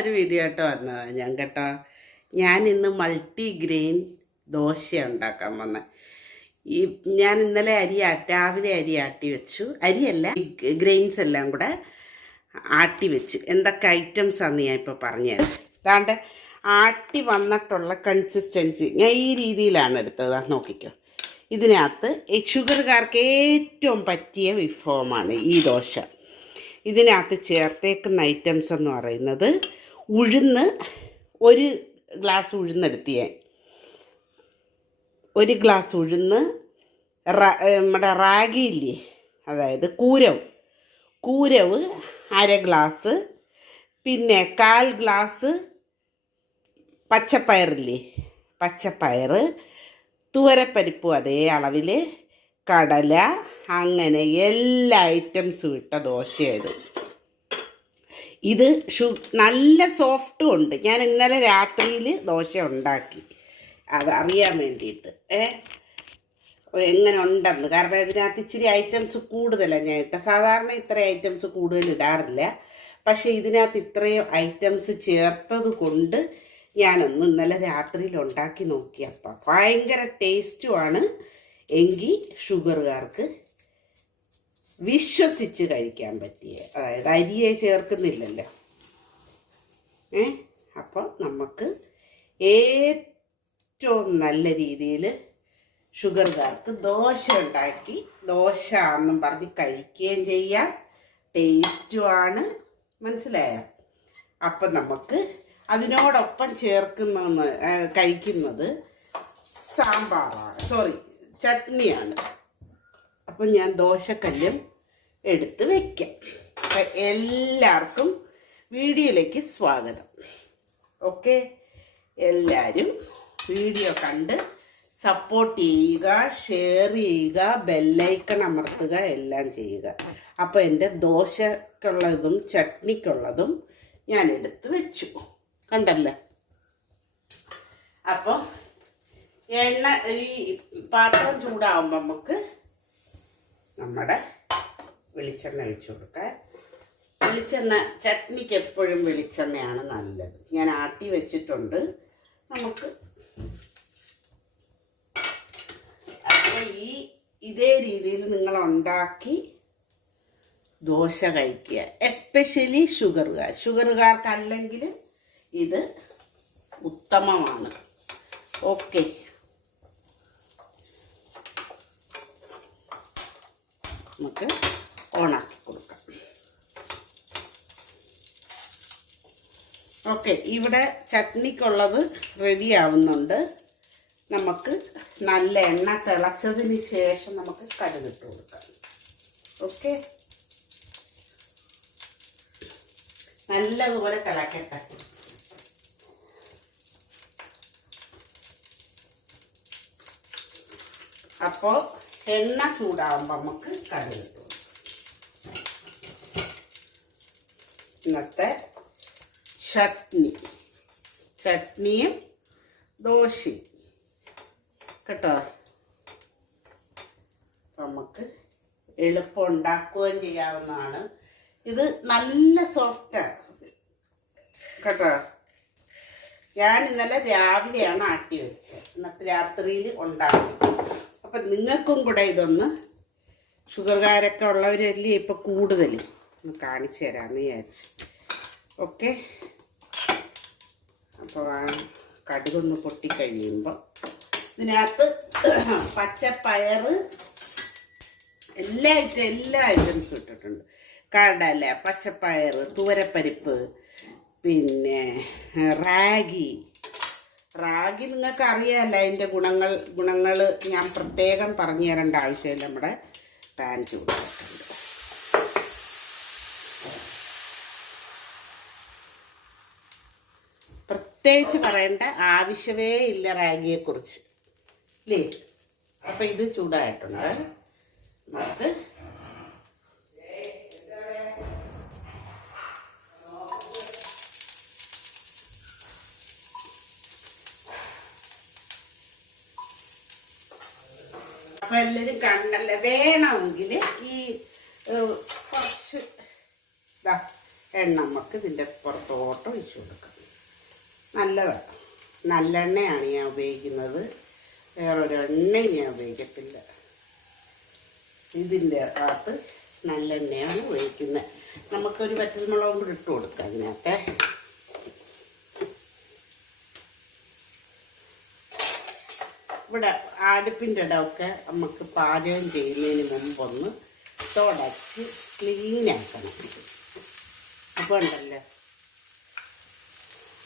ഒരു വീഡിയോ ആയിട്ട് വന്നതാണ് ഞാൻ കേട്ടോ. ഞാൻ ഇന്ന് മൾട്ടി ഗ്രെയിൻ ദോശ ഉണ്ടാക്കാൻ വന്ന. ഈ ഞാൻ ഇന്നലെ അരി രാവിലെ അരി ആട്ടി വെച്ചു. അരിയല്ല ഗ്രെയിൻസ് എല്ലാം കൂടെ ആട്ടി വെച്ചു. എന്തൊക്കെ ഐറ്റംസ് ആണെന്ന് ഞാൻ ഇപ്പോൾ പറഞ്ഞത് അതാണ്ട് ആട്ടി വന്നിട്ടുള്ള കൺസിസ്റ്റൻസി ഞാൻ ഈ രീതിയിലാണ് എടുത്തത്. നോക്കിക്കോ. ഇതിനകത്ത് ഈ ഷുഗറുകാർക്ക് ഏറ്റവും പറ്റിയ വിഭവമാണ് ഈ ദോശ. ഇതിനകത്ത് ചേർത്തേക്കുന്ന ഐറ്റംസ് എന്ന് പറയുന്നത് ഉഴുന്ന് ഒരു ഗ്ലാസ് ഉഴുന്നെടുത്തിയേ ഒരു ഗ്ലാസ് ഉഴുന്ന് നമ്മുടെ റാഗി ഇല്ലേ? അതായത് കൂരവ്. കൂരവ് അര ഗ്ലാസ് പിന്നെ കാൽ ഗ്ലാസ് പച്ചപ്പയറില്ലേ പച്ചപ്പയർ തുവരപ്പരിപ്പും അതേ അളവിൽ കടല അങ്ങനെ എല്ലാ ഐറ്റംസും ഇട്ട ദോശയായത് ഇത് ഷു നല്ല സോഫ്റ്റും ഉണ്ട്. ഞാൻ ഇന്നലെ രാത്രിയിൽ ദോശ ഉണ്ടാക്കി. അത് അറിയാൻ വേണ്ടിയിട്ട്. ഏ? എങ്ങനെ ഉണ്ടെന്ന്. കാരണം ഇതിനകത്ത് ഇച്ചിരി ഐറ്റംസ് കൂടുതലാണ് ഞാൻ ഇട്ട. സാധാരണ ഇത്ര ഐറ്റംസ് കൂടുതൽ ഇടാറില്ല. പക്ഷേ ഇതിനകത്ത് ഇത്രയും ഐറ്റംസ് ചേർത്തത് കൊണ്ട് ഞാനൊന്ന് ഇന്നലെ രാത്രിയിൽ ഉണ്ടാക്കി നോക്കിയപ്പോൾ ഭയങ്കര ടേസ്റ്റുമാണ് എങ്കിൽ ഷുഗറുകാർക്ക് വിശ്വസിച്ച് കഴിക്കാൻ പറ്റിയ. അതായത് അരിയെ ചേർക്കുന്നില്ലല്ലോ. ഏ? അപ്പോൾ നമുക്ക് ഏറ്റവും നല്ല രീതിയിൽ ഷുഗർകാർക്ക് ദോശ ഉണ്ടാക്കി ദോശ എന്നും പറഞ്ഞ് കഴിക്കുകയും ചെയ്യാം. ടേസ്റ്റുമാണ് മനസ്സിലായോ? അപ്പം നമുക്ക് അതിനോടൊപ്പം ചേർക്കുന്ന കഴിക്കുന്നത് സാമ്പാറാണ്. സോറി ചട്നിയാണ്. അപ്പം ഞാൻ ദോശക്കല്ലും എടുത്ത് വയ്ക്കാം അപ്പം എല്ലാവർക്കും വീഡിയോയിലേക്ക് സ്വാഗതം. ഓക്കെ? എല്ലാവരും വീഡിയോ കണ്ട് സപ്പോർട്ട് ചെയ്യുക ഷെയർ ചെയ്യുക ബെല്ലൈക്കൺ അമർത്തുക എല്ലാം ചെയ്യുക. അപ്പോൾ എന്റെ ദോശക്കുള്ളതും ചട്നിക്കുള്ളതും ഞാൻ എടുത്ത് വെച്ചു. കണ്ടല്ലേ? അപ്പോൾ എണ്ണ ഈ പാത്രം ചൂടാവുമ്പോൾ നമുക്ക് നമ്മുടെ വെളിച്ചെണ്ണ ഒഴിച്ചു കൊടുക്കാം. വെളിച്ചെണ്ണ ചട്നിക്ക് എപ്പോഴും വെളിച്ചെണ്ണയാണ് നല്ലത്. ഞാൻ ആട്ടി വെച്ചിട്ടുണ്ട്. നമുക്ക് അപ്പോൾ ഈ ഇതേ രീതിയിൽ നിങ്ങൾ ഉണ്ടാക്കി ദോശ കഴിക്കുക. എസ്പെഷ്യലി ഷുഗറുകാർ ഷുഗറുകാർക്കല്ലെങ്കിൽ ഇത് ഉത്തമമാണ്. ഓക്കെ നമുക്ക് ഓണാക്കി കൊടുക്കാം. ഓക്കെ ഇവിടെ ചട്നിക്കുള്ളത് റെഡി ആവുന്നുണ്ട്. നമുക്ക് നല്ല എണ്ണ തിളച്ചതിന് ശേഷം നമുക്ക് കടുകിട്ട് കൊടുക്കാം. ഓക്കെ? നല്ലതുപോലെ തിളക്കട്ടെ. അപ്പോൾ എണ്ണ ചൂടാവുമ്പോൾ നമുക്ക് കടുകിട്ട് ഇന്നത്തെ ചട്നി. ചട്നിയും ദോശയും. കേട്ടോ? നമുക്ക് എളുപ്പം ഉണ്ടാക്കുകയും ചെയ്യാവുന്നതാണ്. ഇത് നല്ല സോഫ്റ്റാണ് കേട്ടോ? ഞാൻ ഇന്നലെ രാവിലെയാണ് ആട്ടി വെച്ചത്. ഇന്നത്തെ രാത്രിയിൽ ഉണ്ടാക്കി. അപ്പം നിങ്ങൾക്കും കൂടെ ഇതൊന്ന് ഷുഗർകാരൊക്കെ ഉള്ളവരല്ലേ ഇപ്പം കൂടുതൽ? ഒന്ന് കാണിച്ചു തരാമെന്ന് വിചാരിച്ച്. ഓക്കെ. അപ്പോൾ ആ കടുകൊന്ന് പൊട്ടിക്കഴിയുമ്പോൾ ഇതിനകത്ത് പച്ചപ്പയർ എല്ലാ ഐറ്റം എല്ലാ ഐറ്റംസും ഇട്ടിട്ടുണ്ട്. കടല പച്ചപ്പയർ തുവരപ്പരിപ്പ് പിന്നെ റാഗി. റാഗി നിങ്ങൾക്ക് അറിയാമല്ല അതിന്റെ ഗുണങ്ങൾ ഗുണങ്ങൾ ഞാൻ പ്രത്യേകം പറഞ്ഞു തരേണ്ട ആവശ്യമില്ല നമ്മുടെ ടാൻ ചൂടായിട്ടുണ്ട് പ്രത്യേകിച്ച് പറയേണ്ട. ആവശ്യമേ ഇല്ല റാഗിയെക്കുറിച്ച്. ഇല്ലേ? അപ്പം ഇത് ചൂടായിട്ടുണ്ട്. നമുക്ക് അപ്പം എല്ലാവരും കണ്ടല്ലേ? വേണമെങ്കിൽ ഈ കുറച്ച് എണ്ണ നമുക്ക് ഇതിന്റെ പുറത്തോട്ട് ഒഴിച്ചു കൊടുക്കാം. നല്ലതാണ് നല്ലെണ്ണയാണ് ഞാൻ ഉപയോഗിക്കുന്നത്. വേറൊരു എണ്ണയും ഞാൻ ഉപയോഗിക്കത്തില്ല. ഇതിന്റെ അകത്ത് നല്ലെണ്ണയാണ് ഉപയോഗിക്കുന്നത്. നമുക്കൊരു പച്ചമുളകും കൂടി ഇട്ട് കൊടുക്കാം അതിനകത്ത് ഇവിടെ അടുപ്പിന്റെ ഇടമൊക്കെ നമുക്ക് പാചകം ചെയ്യുന്നതിന് മുമ്പൊന്ന് തുടച്ച് ക്ലീനാക്കണം അപ്പോൾ ഉണ്ടല്ലോ.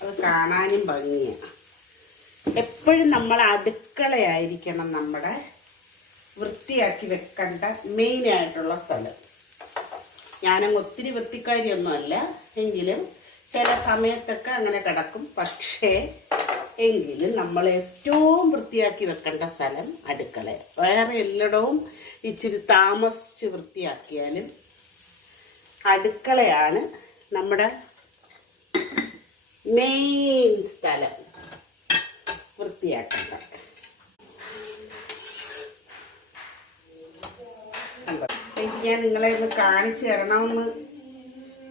അത് കാണാനും ഭംഗിയാണ് എപ്പോഴും നമ്മൾ അടുക്കളയായിരിക്കണം നമ്മുടെ വൃത്തിയാക്കി വെക്കേണ്ട മെയിനായിട്ടുള്ള സ്ഥലം. ഞാനങ്ങ് ഒത്തിരി വൃത്തിക്കാരിയൊന്നുമല്ല എങ്കിലും ചില സമയത്തൊക്കെ അങ്ങനെ കിടക്കും. പക്ഷേ എങ്കിലും നമ്മൾ ഏറ്റവും വൃത്തിയാക്കി വെക്കേണ്ട സ്ഥലം അടുക്കള. വേറെ എല്ലായിടവും ഇച്ചിരി താമസിച്ച് വൃത്തിയാക്കിയാലും അടുക്കളയാണ് നമ്മുടെ മെയിൻ സ്ഥലം. വൃത്തിയാക്കേണ്ട. ഞാൻ നിങ്ങളെ ഒന്ന് കാണിച്ചു തരണമെന്ന്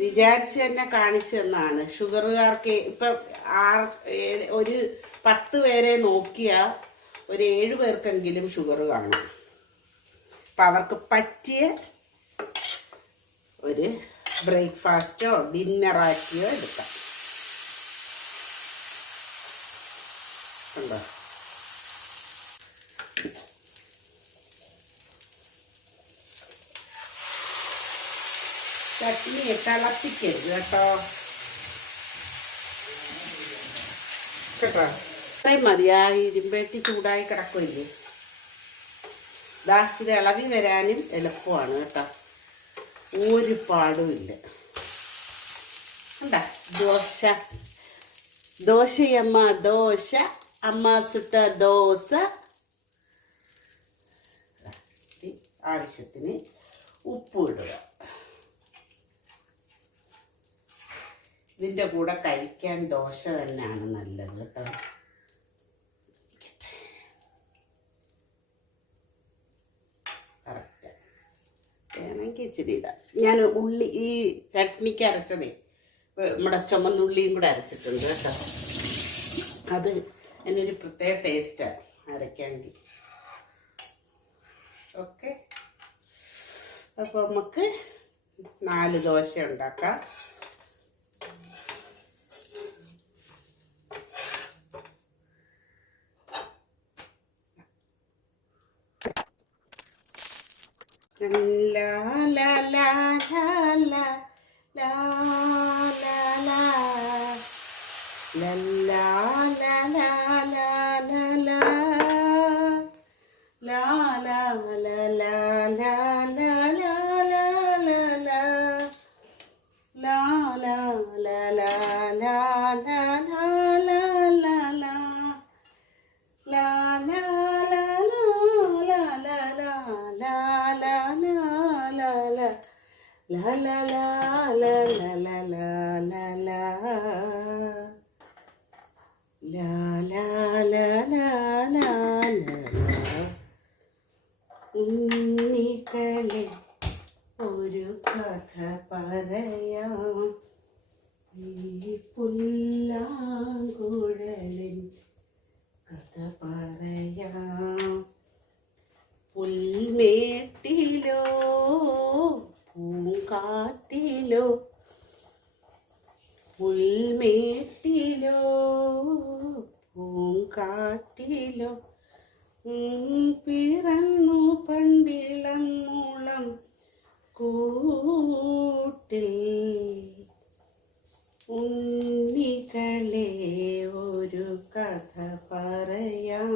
വിചാരിച്ച് തന്നെ കാണിച്ചു തന്നാണ്. ഷുഗറുകാർക്ക് ഇപ്പം ആർ ഒരു പത്ത് പേരെ നോക്കിയാൽ ഒരു ഏഴ് പേർക്കെങ്കിലും ഷുഗർ കാണും. അപ്പം അവർക്ക് പറ്റിയ ഒരു ബ്രേക്ക്ഫാസ്റ്റോ ഡിന്നറാക്കിയോ എടുക്കാം. കണ്ടോ? ചട്നി തിളപ്പിക്കരുത് കേട്ടോ. കേട്ടോ? ഇത്രയും മതി. ആ ഇരുമ്പേട്ടി ചൂടായി കിടക്കില്ലേ ദാ ഇത് ഇളവി വരാനും എളുപ്പമാണ് കേട്ടോ. ഒരു പാടുമില്ല കണ്ടാ? ദോശ. ദോശയമ്മ ദോശ. അമ്മ സുട്ട ദോശ. ആവശ്യത്തിന് ഉപ്പ് ഇടുക. ഇതിന്റെ കൂടെ കഴിക്കാൻ ദോശ തന്നെയാണ് നല്ലത് കേട്ടോ. ഇച്ചിരി ഇടാം. ഞാൻ ഉള്ളി ഈ ചട്നിക്ക് അരച്ചതേ നമ്മുടെ ചുമന്നുള്ളിയും കൂടെ അരച്ചിട്ടുണ്ട് കേട്ടോ. അത് അതിനൊരു പ്രത്യേക ടേസ്റ്റാണ് അരയ്ക്കാമെങ്കിൽ ഓക്കെ അപ്പോൾ നമുക്ക് നാല് ദോശ ഉണ്ടാക്കാം. la la la La la la la la la la la la La la la la la la ഉണ്ണിക്കളെ ഒരു കഥ പറയാം ഈ പുല്ലാങ്കുഴലിൻ കഥ പറയാം പുൽമേട്ടിലോ പൂങ്കാട്ടിലോ പുൽമേട്ടിലോ പൂങ്കാട്ടിലോ ഉം, പിറന്നു പണ്ടിളം മുളം കൂട്ടിൽ ഉണ്ണികളെ ഒരു കഥ പറയാം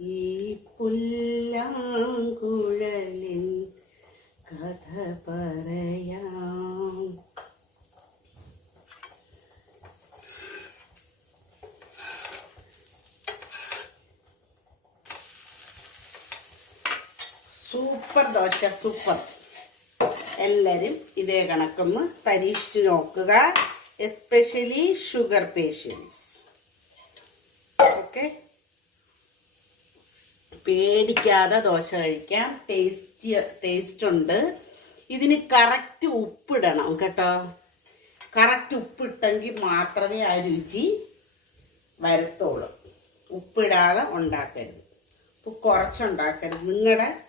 ഈ പുല്ലാങ്കുഴലിൻ കഥ പറയാം സൂപ്പർ ദോശ സൂപ്പർ. എല്ലാവരും ഇതേ കണക്കൊന്ന് പരീക്ഷിച്ച് നോക്കുക. എസ്പെഷ്യലി ഷുഗർ പേഷ്യൻസ് ഓക്കെ പേടിക്കാതെ ദോശ കഴിക്കാം. ടേസ്റ്റി ടേസ്റ്റ് ഉണ്ട്. ഇതിന് കറക്റ്റ് ഉപ്പിടണം കേട്ടോ. കറക്റ്റ് ഉപ്പിട്ടെങ്കിൽ മാത്രമേ ആ രുചി വരത്തുള്ളൂ. ഉപ്പിടാതെ ഉണ്ടാക്കരുത്. ഉപ്പ് കുറച്ചുണ്ടാക്കരുത്. നിങ്ങളുടെ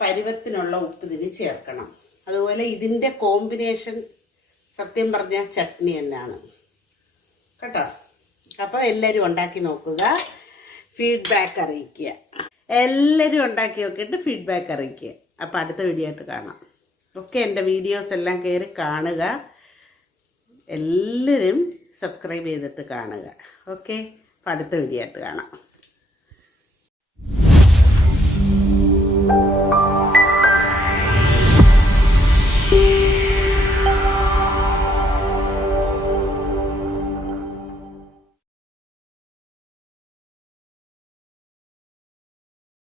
പരുവത്തിനുള്ള ഉപ്പ് ഇതിന് ചേർക്കണം. അതുപോലെ ഇതിന്റെ കോമ്പിനേഷൻ സത്യം പറഞ്ഞാൽ ചട്നി തന്നെയാണ്. കേട്ടോ? അപ്പോൾ എല്ലാവരും ഉണ്ടാക്കി നോക്കുക. ഫീഡ്ബാക്ക് അറിയിക്കുക. എല്ലാവരും ഉണ്ടാക്കി നോക്കിയിട്ട് ഫീഡ്ബാക്ക് അറിയിക്കുക. അപ്പോൾ അടുത്ത വീഡിയോ ആയിട്ട് കാണാം. ഒക്കെ എന്റെ വീഡിയോസ് എല്ലാം കയറി കാണുക. എല്ലാവരും സബ്സ്ക്രൈബ് ചെയ്തിട്ട് കാണുക. ഓക്കെ അപ്പോൾ അടുത്ത വീഡിയോ ആയിട്ട് കാണാം. Música